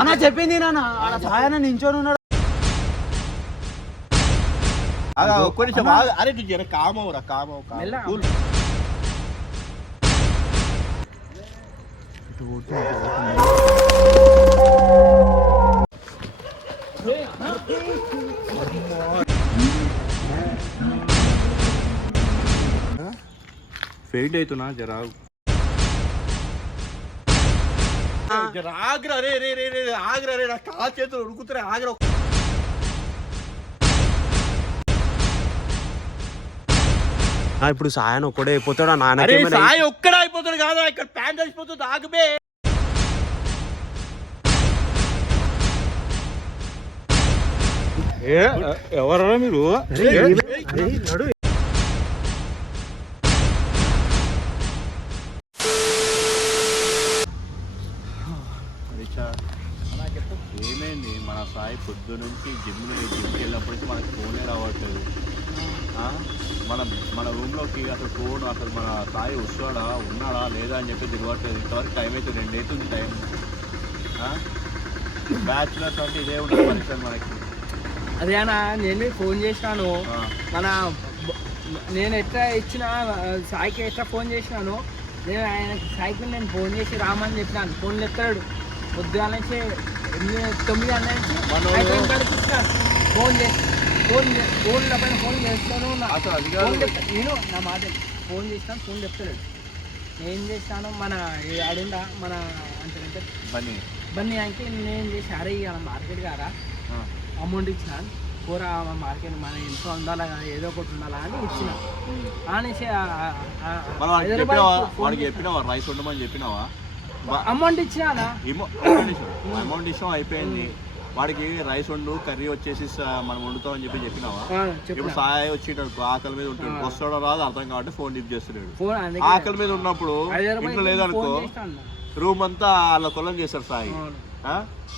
అన్న చెప్పింది నాన్న ఆడ సాయన నించొని ఉన్నాడు. ఒక్క నిమిషం అరే జర కామవురా కామవు ఫెయిల్ అవుతున్నా జరా ఆగ్రా రే రే రే రే ఆగ్రా రే నా కాళ్ళ చేతులు ఉడుకుతున్నా ఆగ్రా. ఇప్పుడు సాయన్ ఒక్కడే అయిపోతాడు నాన్న. సాయం ఒక్కడే అయిపోతాడు కాదా, ఇక్కడ ప్యాంట్ కలిసిపోతుంది ఆగబే. ఎవరా మీరు? ఏమైంది మన సాయి పొద్దు నుంచి జిమ్కి వెళ్ళినప్పటి నుంచి మనకి ఫోనే రావట్లేదు. మన రూమ్లోకి అసలు ఫోన్ అసలు మన సాయి వస్తాడా ఉన్నాడా లేదా అని చెప్పి తిరగట్లేదు. ఇంతవరకు టైం అయితే 2 అవుతుంది టైం. బ్యాచులర్స్ అంటే ఇదే ఉంటుంది పరిస్థితి మనకి. అదే అన్న నేను ఫోన్ చేసినాను, నేను ఎట్లా ఇచ్చిన సాయికి ఎట్లా ఫోన్ చేసినాను, నేను సాయికి నేను ఫోన్ చేసి రామని చెప్పినాను. ఫోన్లు ఎత్తాడు పొద్దుగా నుంచి 9 గంటల నుంచి కాడికి ఇచ్చినాను. ఫోన్ ఫోన్ల పైన ఫోన్ చేస్తాను నేను నా మాట ఫోన్ చేసినాను. ఫోన్ చెప్తాడు ఏం చేస్తాను మన ఆడిందా మన అంటే బన్నీ అంటే నేను చేసి అరే ఇక మార్కెట్ గారా అమౌంట్ ఇచ్చినాను కూర మార్కెట్ మన ఇంట్లో ఉండాలా ఏదో ఒకటి ఉండాలా అని ఇచ్చిన అనేసి రైస్ ఉండమని చెప్పినావా? అమౌంట్ ఇచ్చినా అమౌంట్ ఇష్టం అయిపోయింది. వాడికి రైస్ వండు కర్రీ వచ్చేసి మనం వండుతాం అని చెప్పినావా? ఇప్పుడు సాయి వచ్చేటప్పుడు ఆకలి మీద ఉంటాడు, వస్తాడో రాదు అర్థం కాబట్టి ఫోన్ లిఫ్ట్ చేస్తున్నాడు. ఆకలి మీద ఉన్నప్పుడు ఇంట్లో లేదనుకో రూమ్ అంతా అలా కొలం చేస్తాడు సాయి.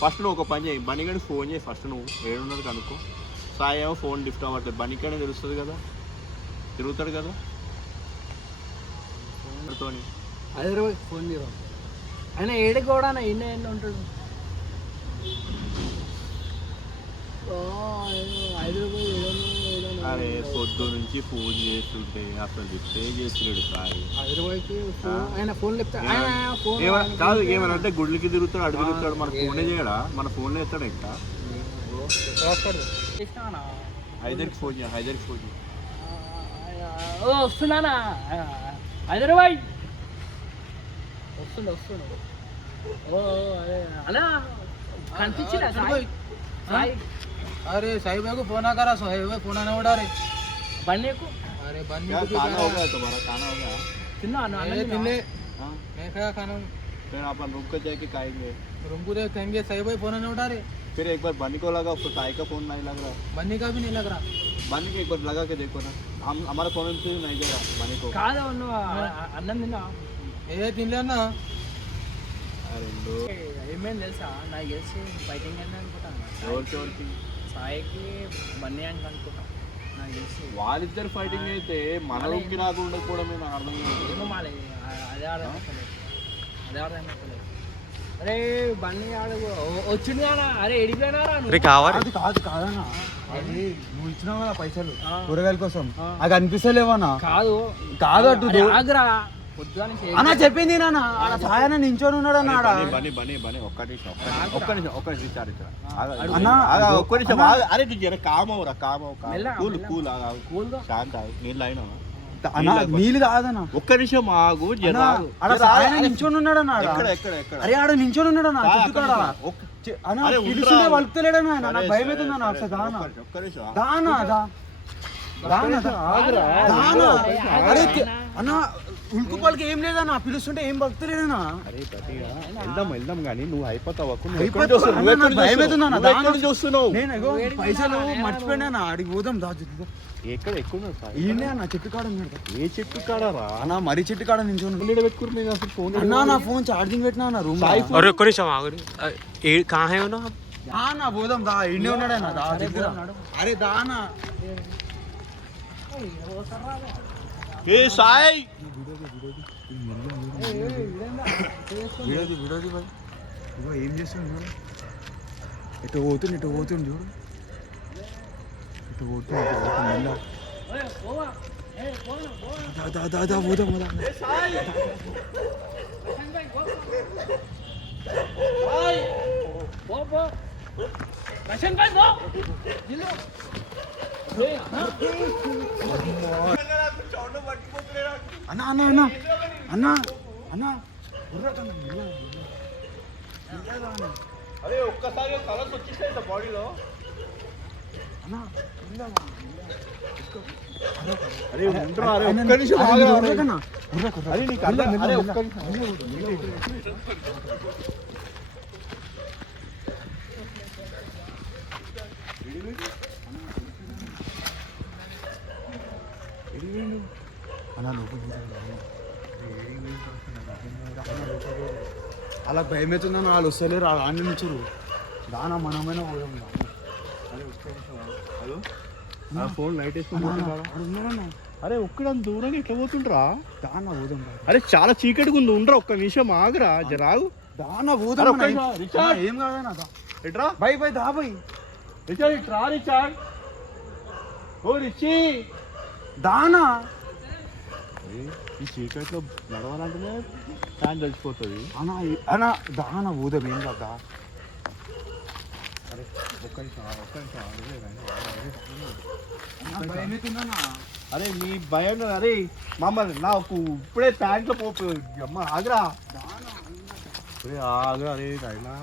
ఫస్ట్ నువ్వు ఒక పని చేయి, బనిగడికి ఫోన్ చేయి. ఫస్ట్ నువ్వు ఏడున్నది కనుక్కో. సాయి ఏమో ఫోన్ లిఫ్ట్ అవ్వట్లేదు, బనికనే తెలుస్తుంది కదా, తిరుగుతాడు కదా. ఫోన్ చేయడం ఆయన ఏడు కూడా ఎన్ని ఉంటాడు. అరే పొద్దు నుంచి ఫోన్ చేస్తుంటే అసలు లిఫ్టే చేస్తున్నాడు సాయి. కాదు ఏమనంటే గుడ్లకి తిరుగుతాడు, అడుగు తిరుగుతాడు, మన ఫోనే చేయడా? మన ఫోన్లో ఎత్తాడు ఇంకా. హైదర్కి ఫోన్ చేయ, హైదర్కి ఫోన్ చేయ. వస్తున్నానా హైదరాబాద్ వస్తుండ అలా కనిపించిందా సాయి? अरे साहिब को फोन आ करा साहिब फोन आने उड़ा रे बनने को। अरे बनने को खाना हो गया तुम्हारा? खाना हो गया? कितना तिन्ने मैं खाया खाना। फिर अपन रूम को जाके खाएंगे, रूम को जाके खाएंगे। साहिब भाई फोन आने उड़ा रे। फिर एक बार बनी को लगा, उसको साई का फोन नहीं लग रहा, बनी का भी नहीं लग रहा। बनी को एक बार लगा के देखो ना, हम हमारा फोन से नहीं गया बनी को। కాదు అన్నం తిన్నా ఏ తినలేనా? అరే ఏమేమి తెలుసా నాకు తెలిసి ఫైటింగ్ అని అనుకుంటాను. సాయికి బన్నీ అని అనుకుంటాం నాకు తెలిసి. వాళ్ళిద్దరు ఫైటింగ్ అయితే మన రూమ్కి రాకుండా కూడా మేము అర్థం అదే అర్థం అరే బన్నీ ఆడు వచ్చింది కానా? అరే ఎడిపోయినారా? కావాలి కాదన్నా అది నువ్వు ఇచ్చినావు కదా పైసలు కూరగాయల కోసం, అది అనిపిస్తలేవన్నా? కాదు అటు ఆగ్రా అన్న చెప్పింది నాన్న ఆడ సాయన నించొని ఉన్నాడు అన్న. నీళ్ళు కాదన్న, ఒక్క నిమిషం ఆగు. సాయన నించొని ఉన్నాడు అన్న. అరే ఆడ నించొని ఉన్నాడు అన్న చెట్టుకాడ. పిలుస్తుంటే వలుపుతలేడన్నా ఆయన. నాకు భయం అవుతుంది అన్న. ఒకసారి దానా అన్న ఉల్కు పలికి ఏం లేదన్నా, పిలుస్తుంటే ఏం భక్తులేదన్నా. వెళ్దాం కానీ నువ్వు అయిపోతావు. నేను పైసలు మర్చిపోయినా, అడిగి పోదాం దా. ఎక్కడ ఎక్కువ ఈయనే అన్న చెట్టు కాడ. ఏ చెట్టు కాడరా అన్న? మరీ చెట్టు కాడ నుంచి పెట్టుకుని ఫోన్ అన్నా. నా ఫోన్ ఛార్జింగ్ పెట్టినా రూమ్. పోదాం దా. ఈయనే ఉన్నాడన్నా దా దగ్గర. అరే దానా ఏ సాయి ఇగో ఏం చేస్తుండు చూడు, ఎటు పోతుండు చూడు, ఇటు పోతుంది మెల్ల. దా పోదాం కదా. అన్నా అన్నా అన్నా అన్నా అన్నా అదే ఒక్కసారి కలర్స్ వచ్చేసాయి బాడీలో. అరే ఒక్క నిమిషం అరే నీకు అరే ఒక్క అలా భయం అవుతుందని వాళ్ళు వస్తలేరు, ఆడి నుంచరు దానా మనమైన పోదాం. ఫోన్ లైట్ వేసుకుని అరే ఒక్కడ దూరంగా ఎట్లా పోతుండ్రా? దానా పోదాం. అరే చాలా చీకటిగా ఉంది, ఉండరా ఒక్క నిమిషం ఆగురా జరాగు. దానా పోదాం. ఏం కాదన్నా ఎట్రా బై దా బై రిచార్డ్ ఇట్రా రిచార్డ్. ఓ రిచి దానా ఈ చీకట్లో నడవాలంటేనే ఫ్యాన్ తెలిసిపోతుంది. అన్నా అన్నా దానా పోదాం. ఏం కదా అరే నీ భయం అరే మమ్మల్ని నాకు ఇప్పుడే ప్యాంట్లో పోపు అమ్మ ఆగరా ఆగరా అరే అయినా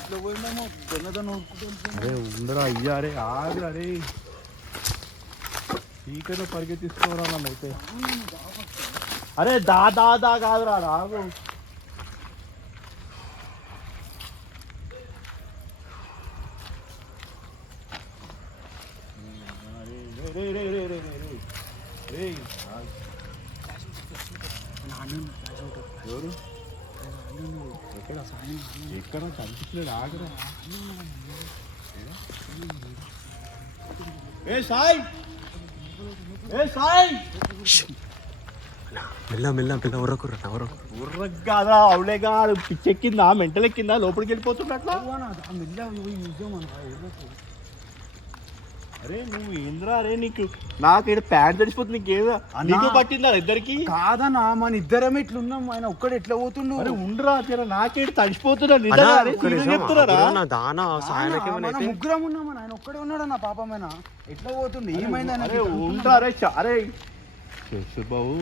ఎట్లా పోయిందేమో అరే ఉండరా అయ్యా అరే ఆగరా అరే చీకట్లో పరిగెత్తిసుకోరా నన్ను అయితే. అరే దా కాదురా రాగు. ఎవరు ఎక్కడ కనిపించలేదు ఆగరా. ఏ సాయి మెల్ల పిల్ల ఉర్రగాదా అవులేగా పిచ్చెక్కిందా మెంటల్ ఎక్కిందా లోపలికి వెళ్ళిపోతుండ అట్లా. అరే నువ్వు ఏంద్రా అరే నీకు నాకు ఇక్కడ ప్యాంట్ తడిసిపోతుంది నీకేదా నీకు పట్టిందా ఇద్దరికి? కాదన్నా మన ఇద్దరం ఇట్లున్నాం, ఆయన ఒక్కడు ఎట్లా పోతుండు. అరే ఉండరా నాకేడు తడిసిపోతున్నా చెప్తున్నారా? ముగ్గురం ఉన్నాం, ఆయన ఒక్కడే ఉన్నాడు అన్న పాపమైన ఎట్లా పోతుండు ఏమైందని. అరే ఉండరా అరే అరే బాబు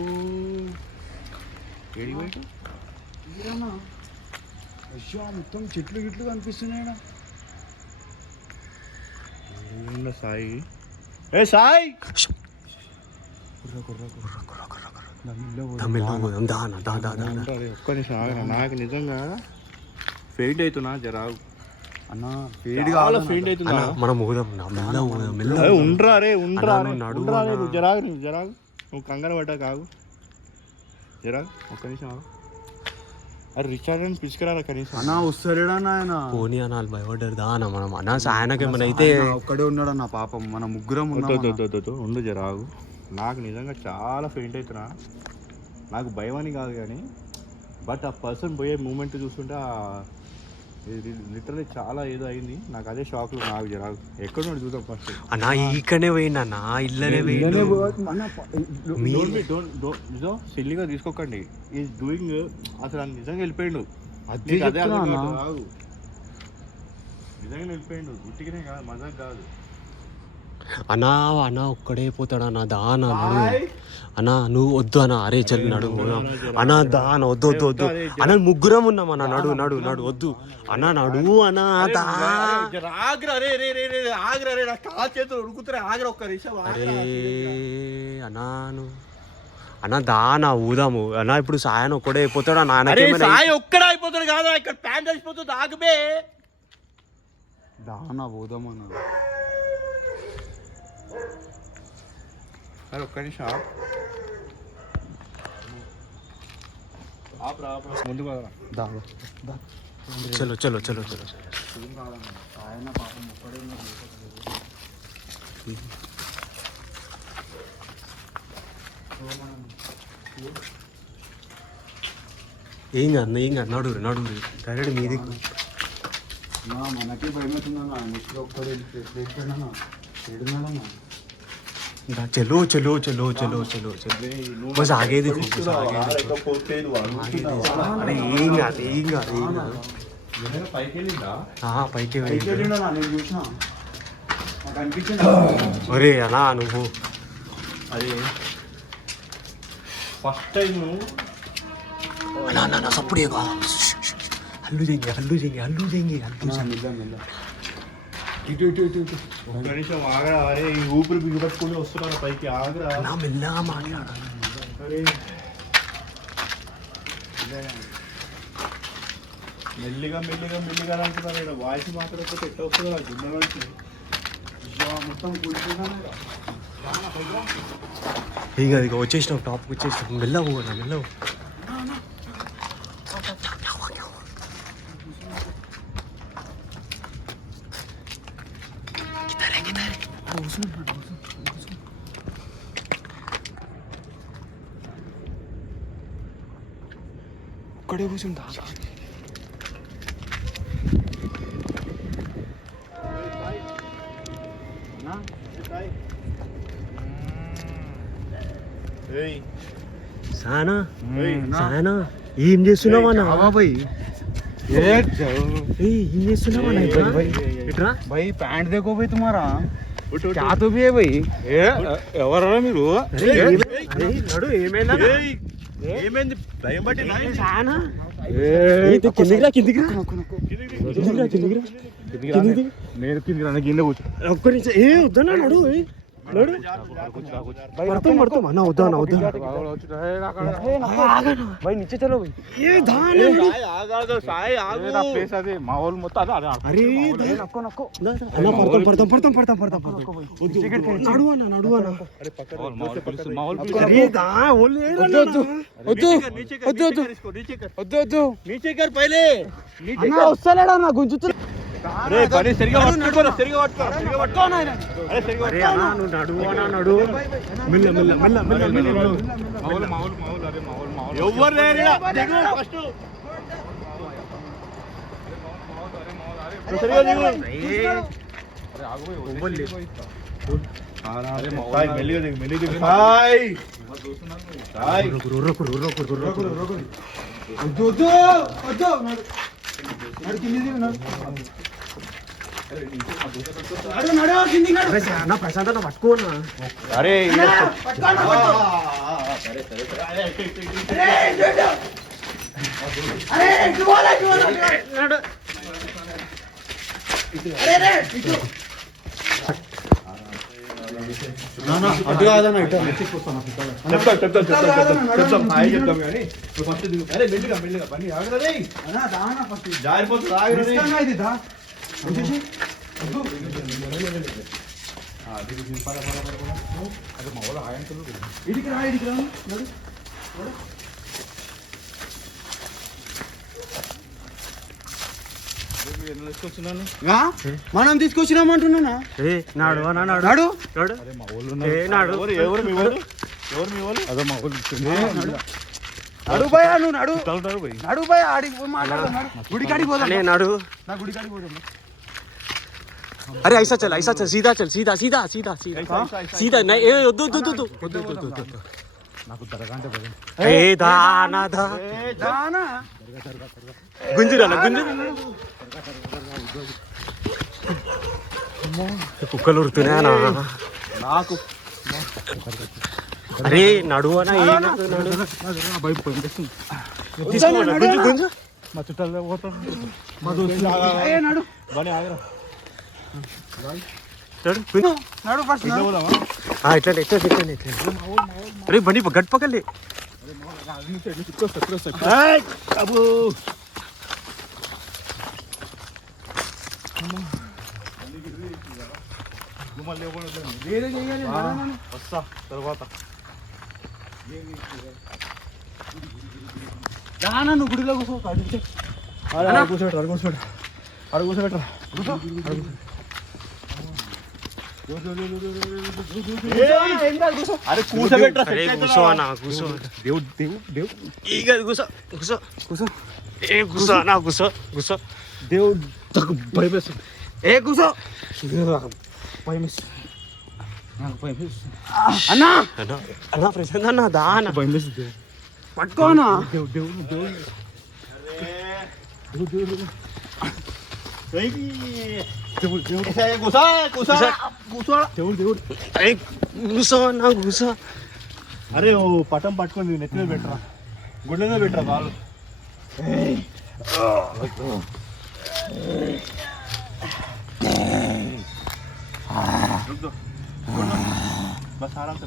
మొత్తం చెట్లు గిట్లు కనిపిస్తున్నాయి. సాయి ఏ సాయి ఒక్క నిమిషం ఆగరా. నాకు నిజంగా ఫెయిట్ అవుతున్నా జరాగు అన్నా. ఫెయిట్ అవుతున్నా మనం ఉండరా రే ఉండరా నువ్వు జరాగు నువ్వు కంగారు పడ్డా కాగు జరాగు ఒక్క నిమిషం ఆగు. అరే రిచార్డ్ అని పిలుచుకురారా కనీసం. అన్నా వస్తాడా ఆయన పోనీ అనాలి భయపడ్డారు దానా మనం అన్నా సాయనకి ఏమైనా అయితే. ఒక్కడే ఉన్నాడు అన్న పాపం, మన ముగ్గురం ఉండు జరాగు. నాకు నిజంగా చాలా ఫెయింట్ అవుతున్నా. నాకు భయం అని కాదు కానీ బట్ ఆ పర్సన్ పోయే మూమెంట్ చూస్తుంటే లిటరలీ చాలా ఏదో అయింది. నాకు అదే షాక్లో నాకు జరాగు. ఎక్కడున్నాడు చూద్దాం ఫస్ట్. అన్నా ఇక్కడనే పోయింది అన్న, ఇల్లనే నిజం సిల్లిగా తీసుకోకండి. ఈజ్ డూయింగ్ అసలు నిజంగా వెళ్ళిపోయిండు. నిజంగా వెళ్ళిపోయిండు, గుట్టిగానే కాదు మజాక్ కాదు. అన్నా ఒక్కడే పోతాడు అన్న దానా అన్నా నువ్వు వద్దు అన్న. అరే చల్లి నడు అన్నా దాన వద్దు అన్న ముగ్గురం ఉన్నాం అన్న. నడు వద్దు అన్నా నడు అన్నా అరే అన్నా దానా ఊదాము అన్నా. ఇప్పుడు సాయన ఒక్కడే అయిపోతాడు అన్న. ఒక్కడే అయిపోతాడు కాదా, ఇక్కడ ప్యాంట్ అయిపోతుంది ఆగబే దానా ఊదామన్నా. అరే ఒక్క నిమిషం ముందు చలో ఆయన పాపం ఒక్కడే ఏం కాదు ఏం కాదు నడురు నడురు డైరెక్ట్ మీది మనకి భయం అవుతుందన్నా నెక్స్ట్ ఒక్కడే ఏడున్నానన్నా चलो चलो चलो चलो चलो चलो बस आगे देखो बस आगे देखो अरे ఏంగా ఏంగా ఏంగా పైకి వెళ్ళిందా పైకి వెళ్ళిండా నేను చూసినా నాకు అనిపించింది ఒరే అలా నువ్వు అదే ఫస్ట్ టైం అలా నా సప్పుడేగా హల్లు చేంగి హల్లు చేంగి హల్లు చేంగి హల్లు ఇటు ఇటు ఇటు ఇటు ఒక్క నిమిషం ఆగరా అరే ఈ ఊపిరి బిగుపట్టుకుని వస్తున్నాను పైకి ఆగరా నా మెల్లగా మాట్లాడాలి అరే మెల్లిగా మెల్లిగా మెల్లిగా అంటున్నారు ఇక్కడ వాయిస్ మాట్లాడకపోతే ఎట్లా వస్తుందో నాకు గుండెలోంచి మొత్తం కూర్చున్నాను ఏం కాదు ఇక వచ్చేసినావు టాప్కి వచ్చేసినావు మెల్లగా పోగొన్నా మెల్లగా ఒక్కడే కూర్చుంటా సానా సానా ఏం చేస్తున్నావా నా भाई ఏం చేస్తున్నావా నా ఇట్రా भाई पैंट देखो भाई तुम्हारा क्या तो भी है भाई ఎవరరా మీరు నడు ఏమైందా ఏమైంది భయం పట్టి సానా కిందికిరా కిందికిరా కిందికిరా నేను కిందికి రాను కింద కూర్చో ఒక్క నిమిషం ఏ వద్దన్నా నడు నడు పడతాం పడతాం అన్న వద్దా అన్న వద్దా भाई नीचे चलो भाई ఏ దాని प्लेस अभी माहौल మొత్తం అదే అరే నక్కో నక్కో అన్న పడతాం పడతాం పడతాం పడతాం పడతాం నడు అన్న నడు అన్న माहौल అరే దా ఓన్లీ వద్దు వద్దు వద్దు వద్దు వద్దు నీచే కర్ పైలే అన్న వస్తలేడా నా గుంజుతు అరే పని సరిగా పట్టుకోరా సరిగా పట్టుకో అరే సరిగా అరే అన్న నువ్వు నడు అన్న నడు మెల్ల మెల్ల మెల్ల మెల్ల మెల్ల మాహौल माहौल माहौल अरे माहौल माहौल ఎవ్వరు లేరుగా దిగు ఫస్ట్ సరిగా దిగు హాయ్ మెల్లిగా దిగు మెల్లిగా దిగు హాయ్ హాయ్ వద్దు వద్దు వద్దు నడు కింది దిగు నడు నడు నడు కింది నడు అన్న ప్రశాంత్ అన్న పట్టుకో అన్న అరే పట్టుకోండి సరే సరే అరే ఇటు పోలా నడు అరే ఇటు అటు కాదన్న ఇటు చెప్తాం హాయ్ చెప్తాం కానీ నువ్వు ఫస్ట్ దిగు అరే మెల్లిగా మెల్లిగా పని ఆగరే అన్న దానా ఫస్ట్ జారిపోతుంది ఆగరే ఇష్టంగా ఇది దా వచ్చేసి ఇడికి రా నడు మనం తీసుకొచ్చినామంటున్నా ఏ నాడు అన్న నాడు నాడు నాడు ఏ నాడు ఎవరు మీ వాళ్ళు ఎవరు మీ వాళ్ళు అదే మా నడు భయ నువ్వు నడు నడు భయ ఆడికి పోయి మాట్లాడు గుడికాడికి పోదాం అనే నాడు నా గుడికాడికి పోదాం अरे ऐसा चल सीधा चल सीधा सीधा सीधा सीधा सीधा नहीं ए दो दो दो दो నాకు దరగంట భయం ए दाना दा దానా గుంజురా గుంజు కుక్కలు ఉరుతున్నాయా నాకు అరే నడువనా ఏ నడు భయం పంపిస్తుంది తీసుకో గుంజు గుంజు మా చుట్టాలు పోతాం మా దోస్తులు నడు బానే ఆగరా నడు గుంజు నడు ఫస్ట్ ఇట్లా అరే బండి గట్ పక్కలే అబ్బో వేరే చేయాలి వస్తా తర్వాత దానా నువ్వు గుడిలో కూర్చో కూర్చోబెట్టు కూర్చోబెట్టు కూర్చోబెట్టరా అరే కూర్చోబెట్టరా అరే కూసో అన్న కూసో ఇక కూసో కూసో కూసో ఏ కూసో అన్న కూసో కూసో దేవుడు భయం వేస్తుంది. ఏ కూసో భయం వేస్తుంది. నాకు భయం వేస్తుంది. అన్నా అన్న అన్న ప్రశాంత్ అన్న దా అన్న భయం వేస్తుంది. పట్టుకో అన్నా. అరే కూసో అన్న కూసో అరే ఓ పటం పట్టుకొని నెత్తి మీద పెట్టరా, గుడ్ల మీద పెట్టరా వాళ్ళు. బస్ ఆరామ్ సే